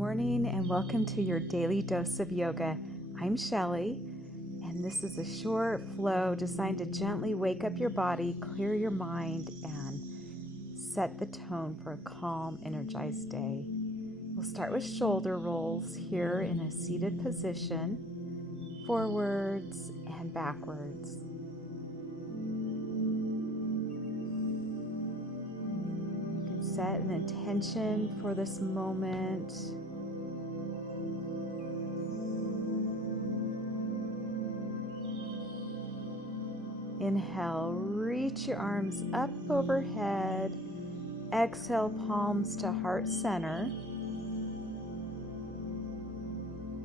morning and welcome to your daily dose of yoga. I'm Shelly, and this is a short flow designed to gently wake up your body, clear your mind, and set the tone for a calm, energized day. We'll start with shoulder rolls here in a seated position, forwards and backwards. You can set an intention for this moment. Inhale, reach your arms up overhead. Exhale, palms to heart center.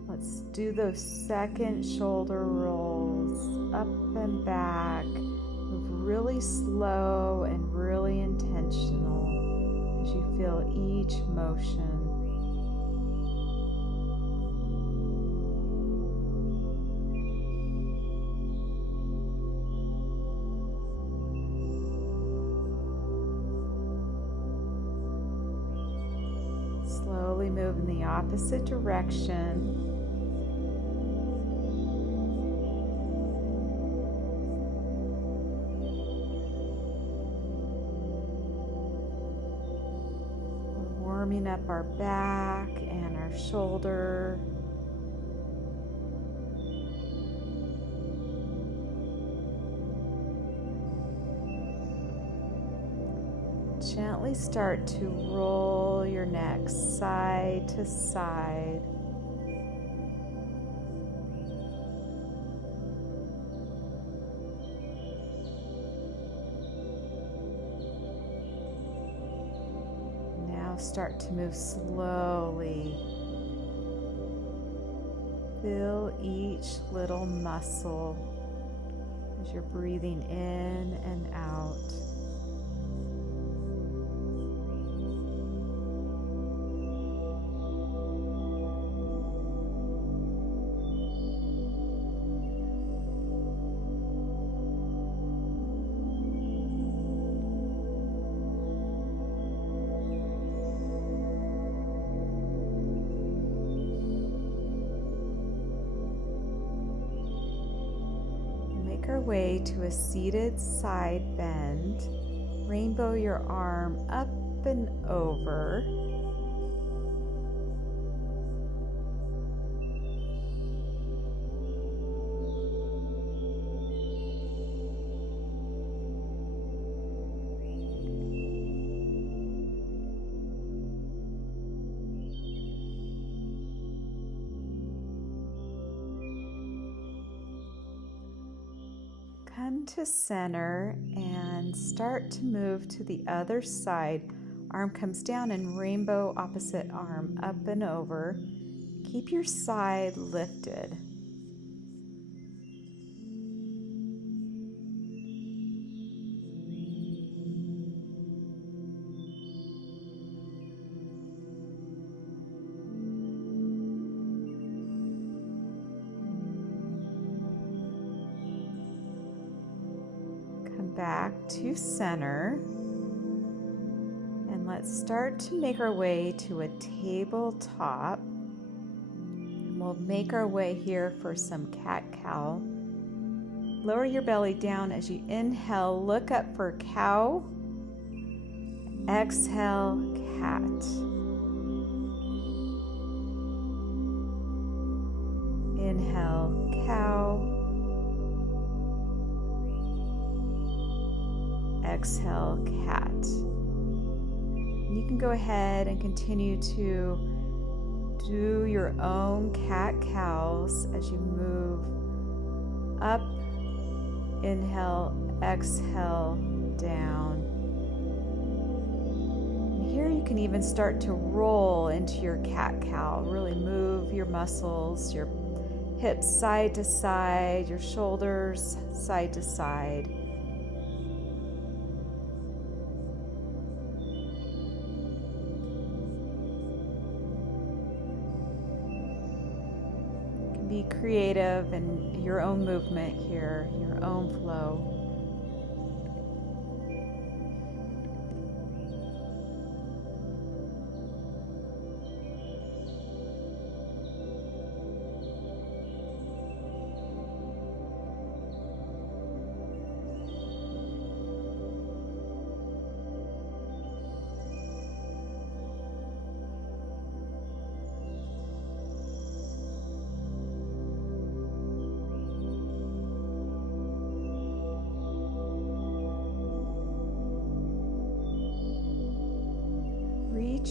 Let's do those second shoulder rolls up and back. Move really slow and really intentional as you feel each motion. Slowly move in the opposite direction. We're warming up our back and our shoulder. Gently start to roll your neck side to side. Now start to move slowly. Feel each little muscle as you're breathing in and out. Make our way to a seated side bend. Rainbow your arm up and over. Come to center and start to move to the other side. Arm comes down and rainbow opposite arm up and over. Keep your side lifted. Back to center, and let's start to make our way to a tabletop. And we'll make our way here for some cat-cow. Lower your belly down as you inhale, look up for cow. Exhale, cat. Inhale, cow. Exhale, cat. And you can go ahead and continue to do your own cat-cows as you move up, inhale, exhale, down. And here you can even start to roll into your cat-cow. Really move your muscles, your hips side to side, your shoulders side to side. Be creative in your own movement here, your own flow.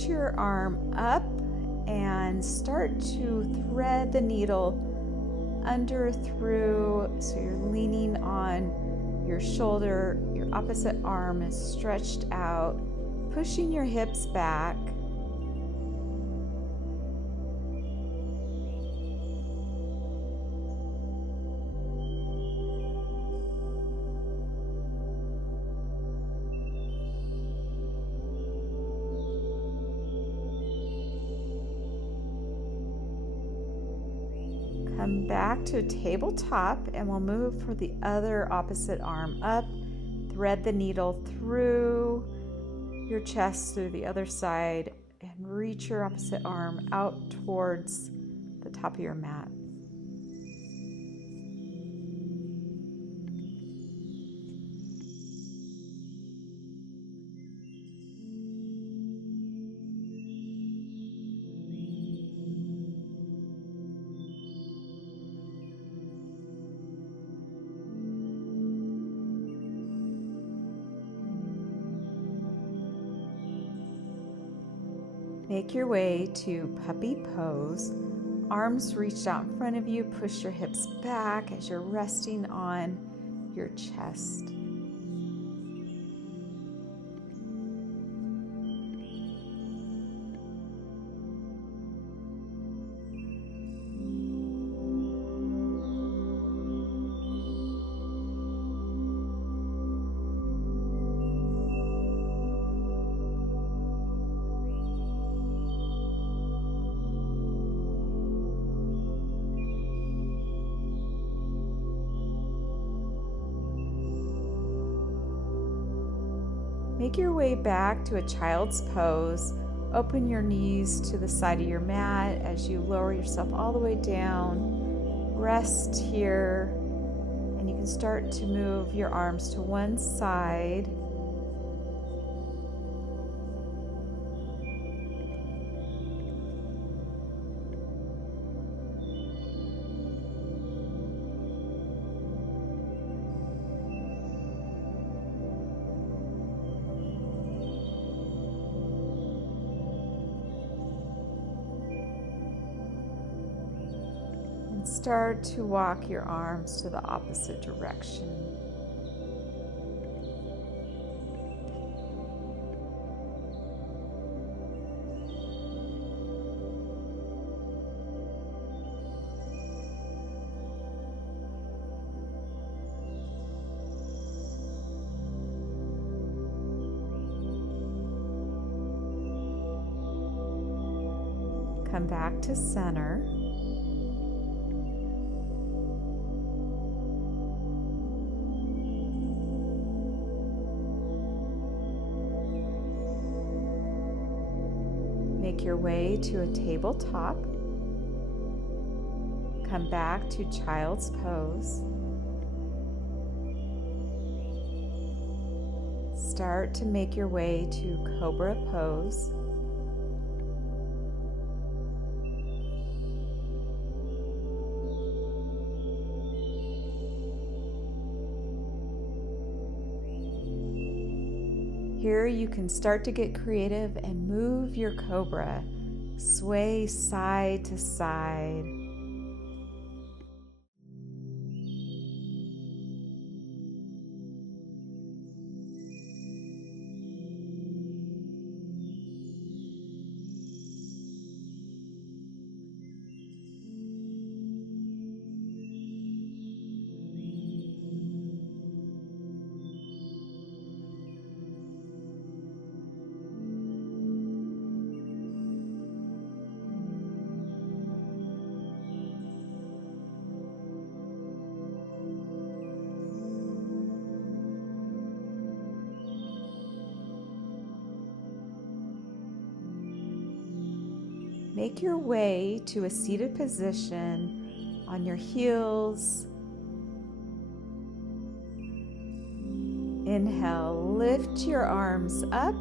reach your arm up and start to thread the needle under through, so you're leaning on your shoulder, your opposite arm is stretched out, pushing your hips back. Come back to a tabletop and we'll move for the other opposite arm up. Thread the needle through your chest through the other side and reach your opposite arm out towards the top of your mat. Make your way to puppy pose. Arms reached out in front of you. Push your hips back as you're resting on your chest. Make your way back to a child's pose. Open your knees to the side of your mat as you lower yourself all the way down. Rest here, and you can start to move your arms to one side. Start to walk your arms to the opposite direction. Come back to center. Make your way to a tabletop. Come back to child's pose. Start to make your way to cobra pose. Here you can start to get creative and move your cobra. Sway side to side. Make your way to a seated position on your heels. Inhale, lift your arms up.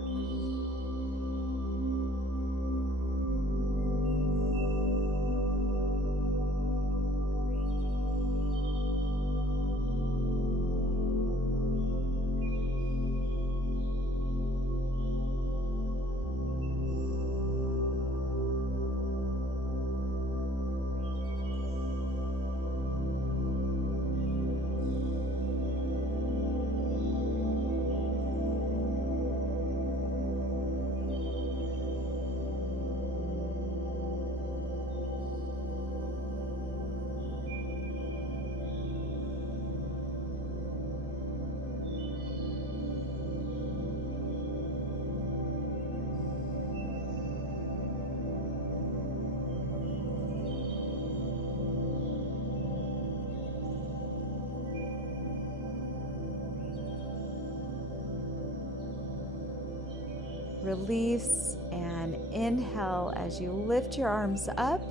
Release and inhale as you lift your arms up.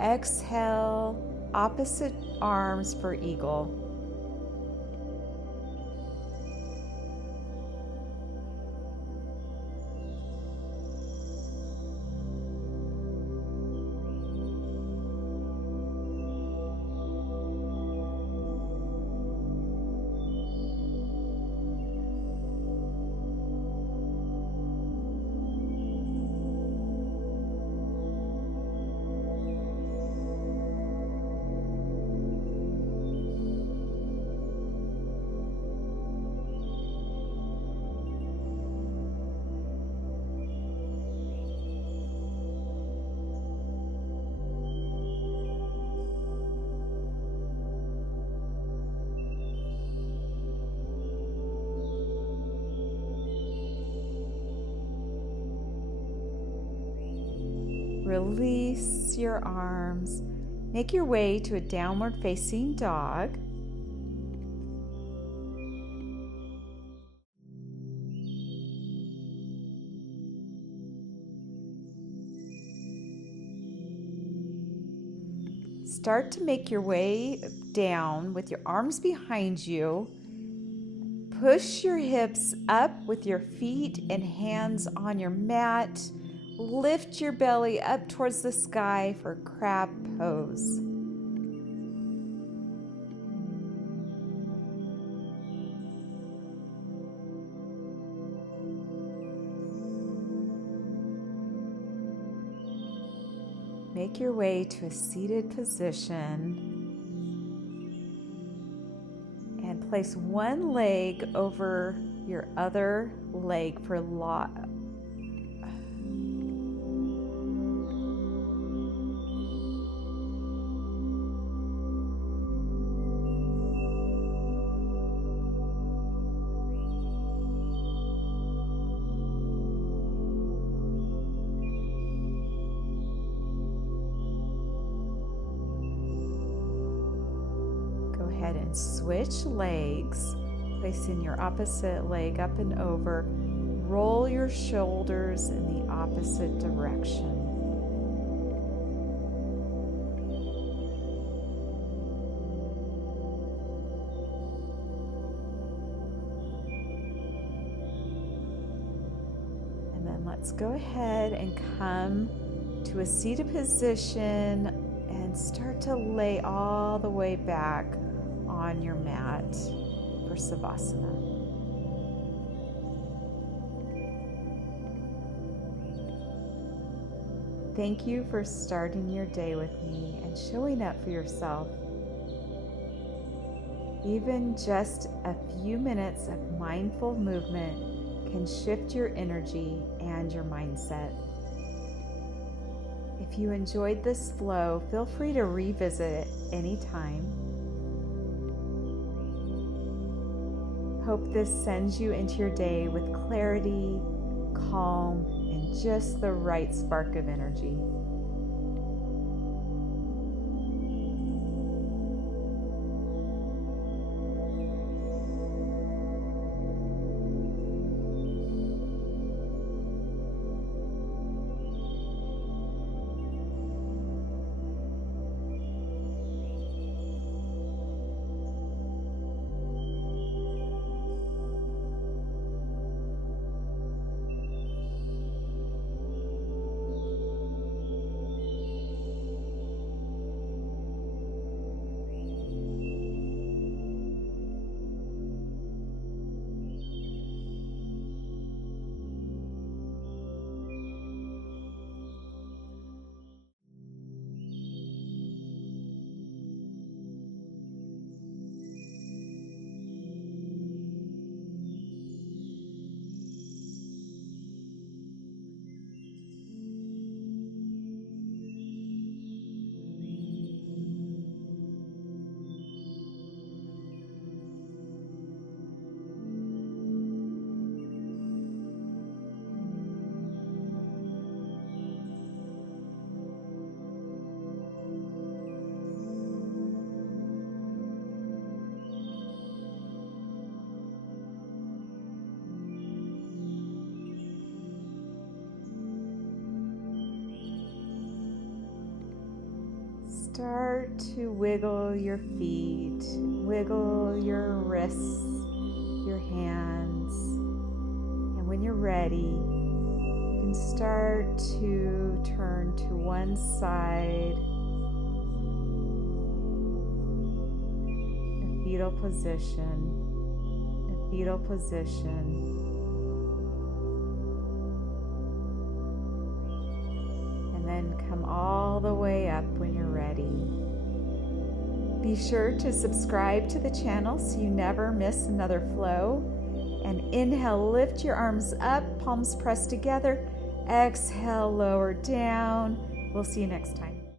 Exhale, opposite arms for eagle. Release your arms. Make your way to a downward facing dog. Start to make your way down with your arms behind you. Push your hips up with your feet and hands on your mat. Lift your belly up towards the sky for crab pose. Make your way to a seated position and place one leg over your other leg for and switch legs, placing your opposite leg up and over. Roll your shoulders in the opposite direction. And then let's go ahead and come to a seated position and start to lay all the way back on your mat for Savasana. Thank you for starting your day with me and showing up for yourself. Even just a few minutes of mindful movement can shift your energy and your mindset. If you enjoyed this flow, feel free to revisit it anytime. Hope this sends you into your day with clarity, calm, and just the right spark of energy. start to wiggle your feet, wiggle your wrists, your hands. And when you're ready, you can start to turn to one side, a fetal position, a fetal position. And then come all the way up when you're ready. Be sure to subscribe to the channel so you never miss another flow. And inhale, lift your arms up, palms pressed together. Exhale, lower down. We'll see you next time.